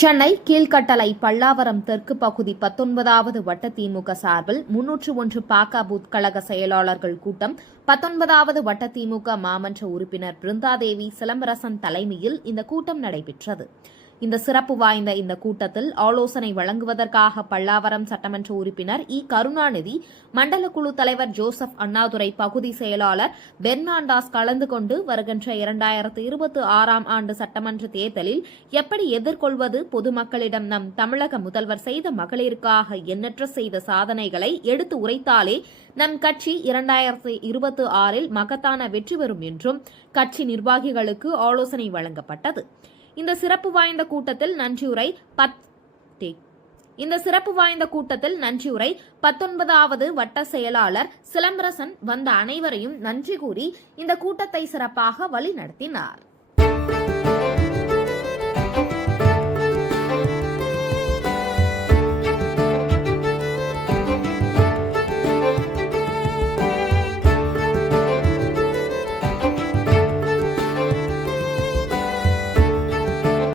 சென்னை கீழ்கட்டளை பல்லாவரம் தெற்கு பகுதி 19வது வட்ட திமுக சார்பில் 301 பாக பூத் கழக செயலாளர்கள் கூட்டம் 19வது வட்ட திமுக மாமன்ற உறுப்பினர் பிருந்தாதேவி சிலம்பரசன் தலைமையில் இந்த கூட்டம் நடைபெற்றது. இந்த சிறப்பு வாய்ந்த இந்த கூட்டத்தில் ஆலோசனை வழங்குவதற்காக பல்லாவரம் சட்டமன்ற உறுப்பினர் கருணாநிதி, மண்டல குழு தலைவர் ஜோசப் அண்ணாதுரை, பகுதி செயலாளர் பெர்னாண்டாஸ் கலந்து கொண்டு வருகின்ற 2026ஆம் ஆண்டு சட்டமன்ற தேர்தலில் எப்படி எதிர்கொள்வது, பொதுமக்களிடம் நம் தமிழக முதல்வர் செய்த மகளிருக்காக எண்ணற்ற செய்த சாதனைகளை எடுத்து உரைத்தாலே நம் கட்சி 2026இல் மகத்தான வெற்றி பெறும் என்றும் கட்சி நிர்வாகிகளுக்கு ஆலோசனை வழங்கப்பட்டது. இந்த சிறப்பு வாய்ந்த கூட்டத்தில் நன்றியுரை 19வது வட்ட செயலாளர் சிலம்பரசன் வந்த அனைவரையும் நன்றி கூறி இந்த கூட்டத்தை சிறப்பாக வழி நடத்தினார்.